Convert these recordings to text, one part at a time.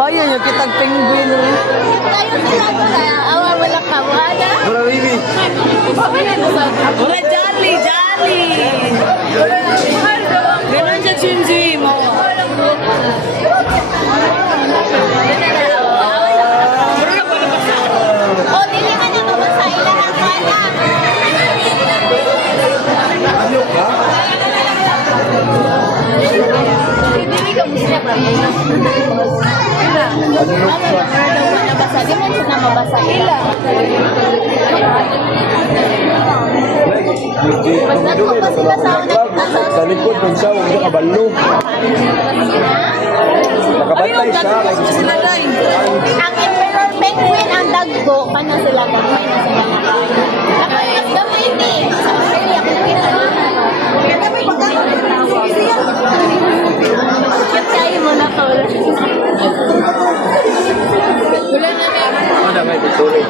Bayan yung kitag penguin. Tayo sila ko na. Awa, wala ka. Wala. Wala, baby. Wala, jolly, jolly. Ganon siya, Chinji mo. O, dili ka na mabasa. Ilahan ka na. Ano ka? Dili ka mo siya ba? Nabasa. Di mo siya na mabasa. Ila. Basta ko pa sila sa Sa likod ng siya, huwag niya kabalo. Nakabantay siya. ang emperor penguin ang dagko kana sila gamay na sila nakakas gamay ni sa Australia penguin na kaya tayo mo na to wala na Ano may pituloy?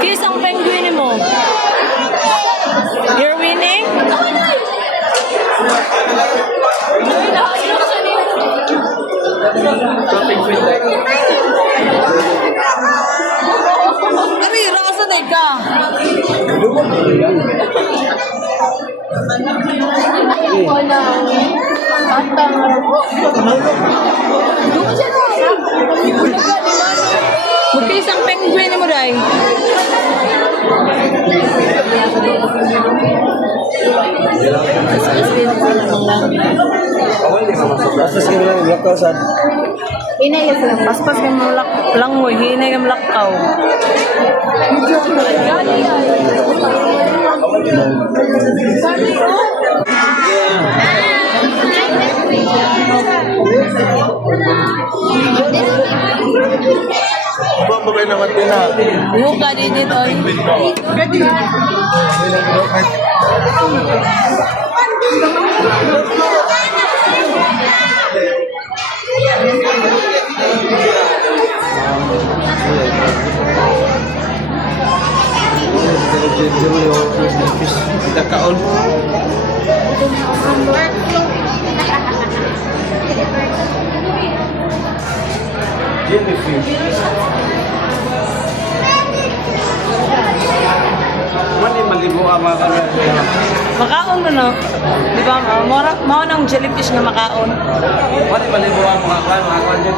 Kiss ang penguin mo. You're winning? Ari, rasa na ka. wala batang doon siya Magkiss ang penguin mo, Ray. Bastos ka lang, ilak ka saan? inay sila Paspas ka mo lang mo, hinay ka malakaw. Ba mo kayo naman din ha? Buka din dito. Kaon. Jellyfish. Mani malibo ang mga kanila. Makaon mo, no? Di ba? Mao nang jellyfish na makaon. Mani malibo ang mga kanila.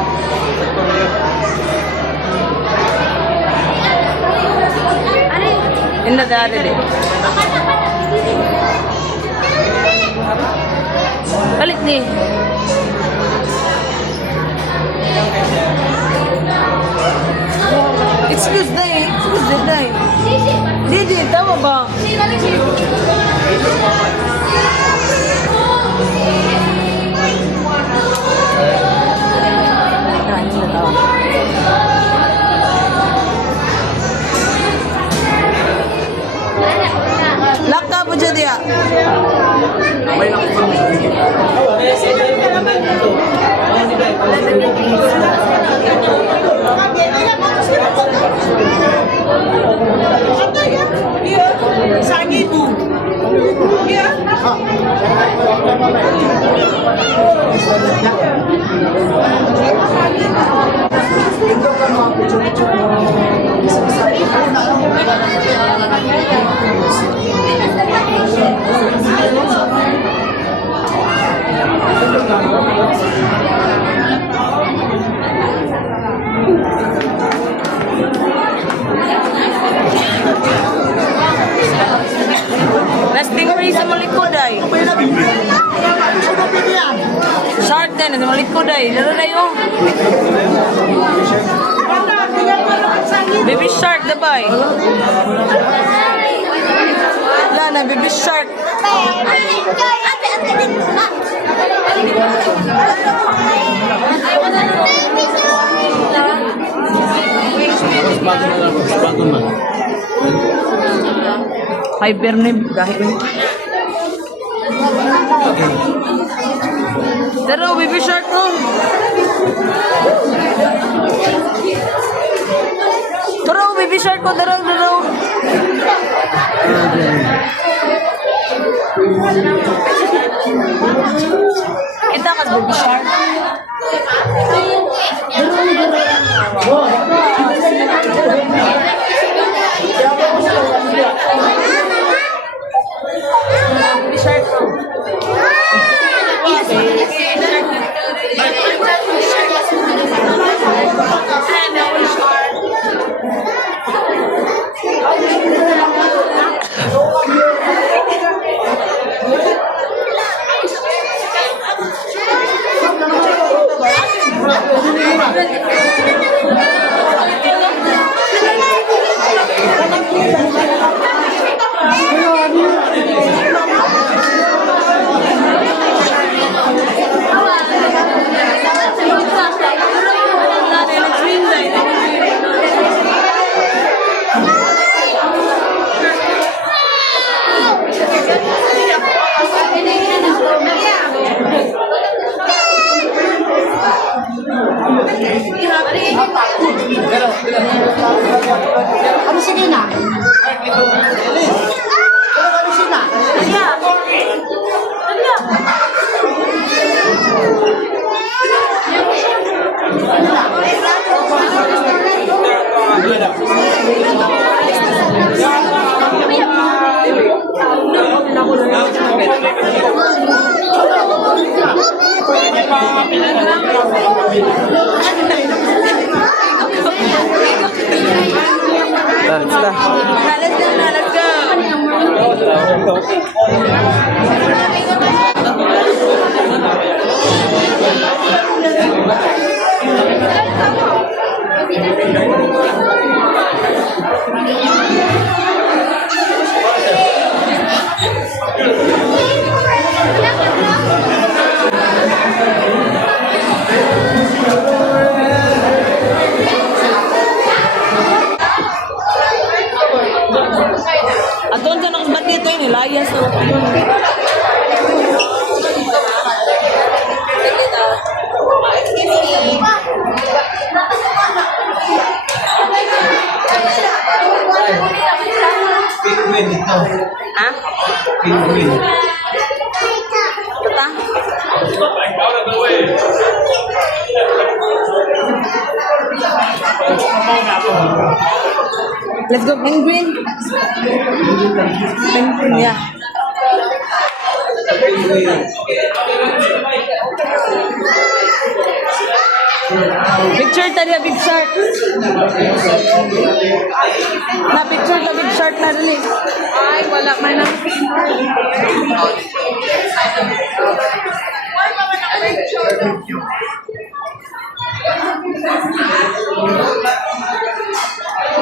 Inna dari din. Balik ni. Excuse day. Didi, tama ba? Laka po dyan diya. May nakapag Sagi po. Shark din, malit ko dahil. Lalo na yung... Baby shark, dabay. Wala na, baby shark. Hibernate kahit. Pero baby shark no. Pero baby shark ko daro. Kita ka baby shark. Baby shark. Ano si Dina? Ano si Dina? Let's Aton sa nakasbat dito yun, ilayas o. Penguin ito. Ha? Penguin. Puta? Let's go, penguin. Penguin, yeah. Picture tadi ya big shark. Na picture ta big shark na rin eh. Ay, wala man na.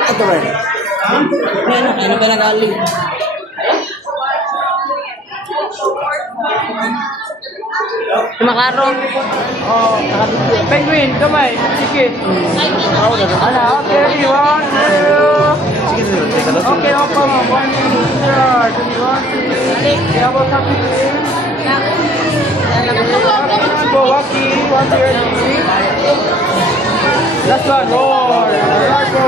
Ito rin. Ano ba nagaling? Makarong. Oh, penguin, kamay, sige. Ala, okay, one, two. Okay, opo, one, two, start. Kaya mo sa pikin. Go, waki, one, two, three. Last one, roar. Roar, go.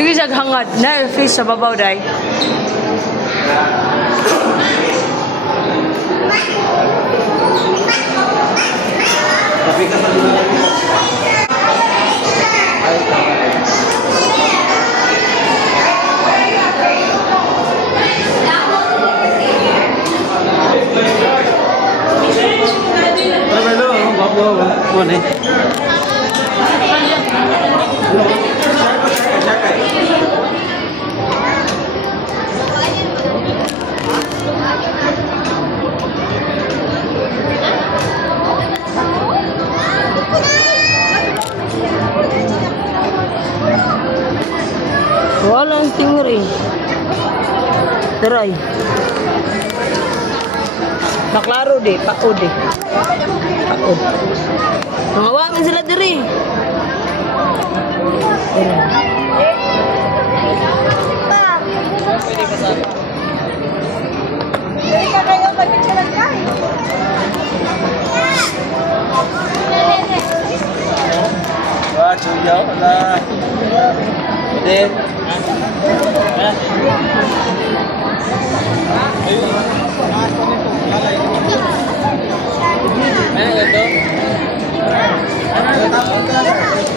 Sige, jag hangad. Na, fish sa babaw, day. Tapi ka sa lugar. Ano eh? Walang stingray. Taray. Naklaro di, paod di. Paod. Nangawamin sila diri. Hindi ka kayo mag-picture ka. Wah, jauh lah. Ini.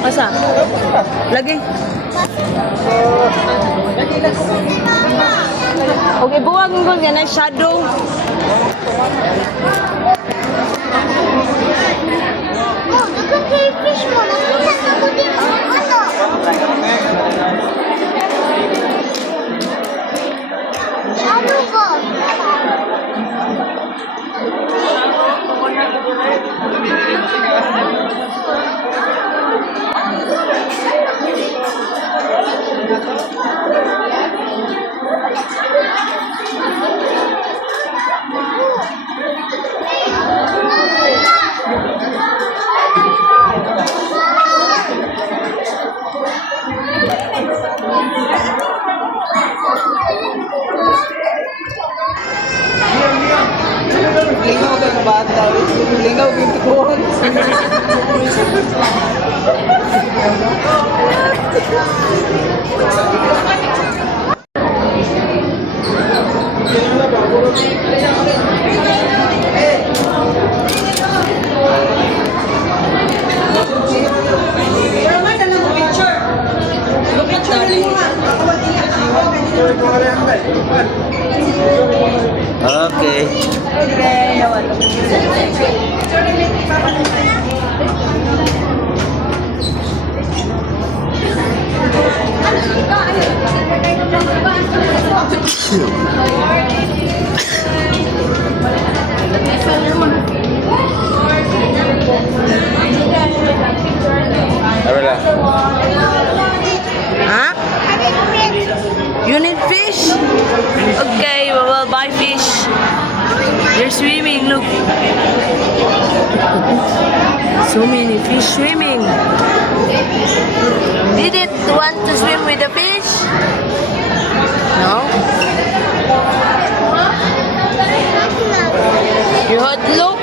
Asa? Lagi. Okay, buwag mo nga na shadow. Oh, dagang crayfish mo. Nakita ko din. Ano? Shadow ko. Lingaw kang bata. Lingaw kang tukuhan. Okay. Abela. Ha? You need fish? Okay, we will buy fish. They're swimming, look. So many fish swimming. Did it want to swim with the fish? No? You had look?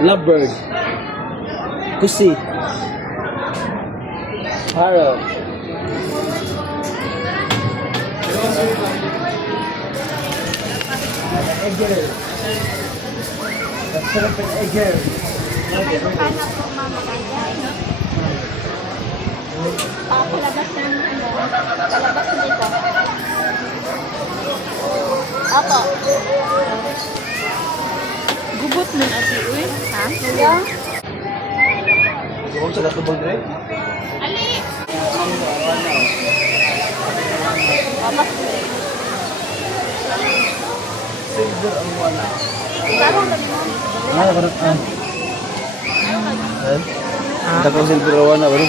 Lovebird. Pussy. Parrot. Egger. Sarap ng egger. Palabas ng palabas dito. Apo. Gubot nun ati, uy. Ha? Yeah. Huwag sa katubag rin. Ali. Takong silver awana bro.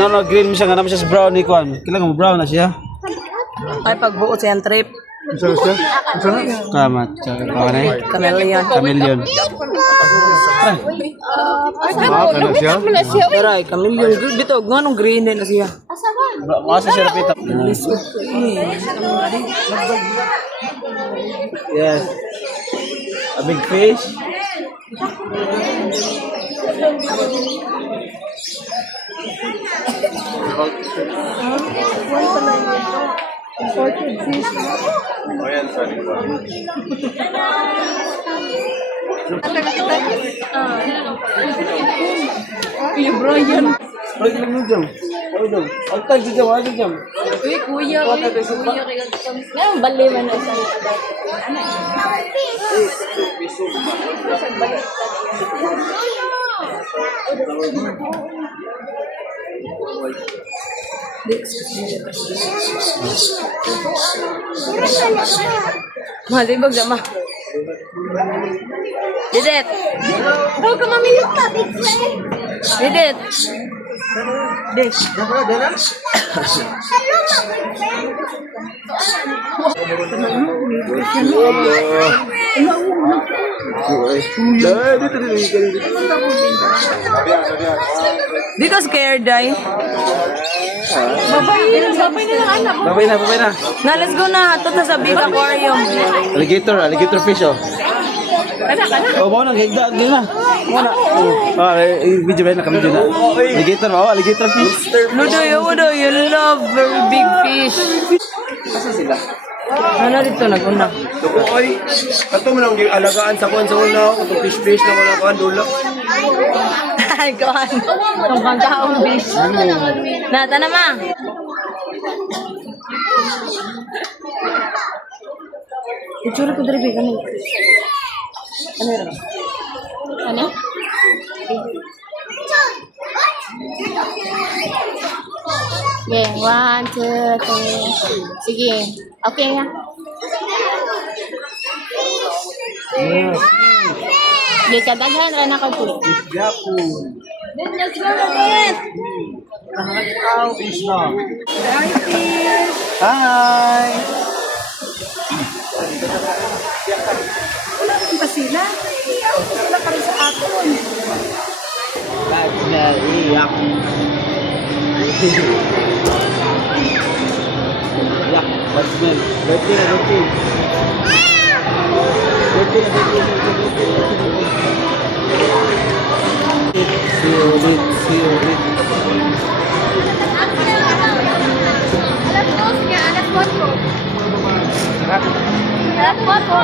Nga green siya nga naman siya sa brown ni Kwan. Kailangan mo brown na siya. Ay, pagbuot siyang trip. Tama. Tsaka na eh. Chameleon. Chameleon. Pero ay, chameleon. Dito, ganong green din na siya. Masa siya rapita. Yes. A big fish. Balik lang mo dyan. Ano dyan? Ang tag dyan, ano dyan? Ngayon, bali man na sa Malibog na ma. Didit! Huwag ka mamilok ka, big friend. Didit! Didit! Di ka scared, Day? Babay na lang anak. Babay na. Na, let's go na. Ito na sa big aquarium. Alligator fish oh. Oh, mau nang higda din na. Wala. Video ba na kami din na. Alligator fish. Ludo, you love very big fish. Asa sila? Ano dito, naguna? Oy, ato mo nang alagaan sa kuan sa una, kung fish na wala kuan dulo. Ay, kuhan. Ang pangkaong fish. Nata na ma. Itsura ko dari ano? Ano yun? Ano? Okay, 1, 2, 3. Sige. Okay nga. Sige, kadaghan rin ako po. Let's go again. Hi. Naiyak. Yak, Batman. Berarti. Siulit. Alas 4 po.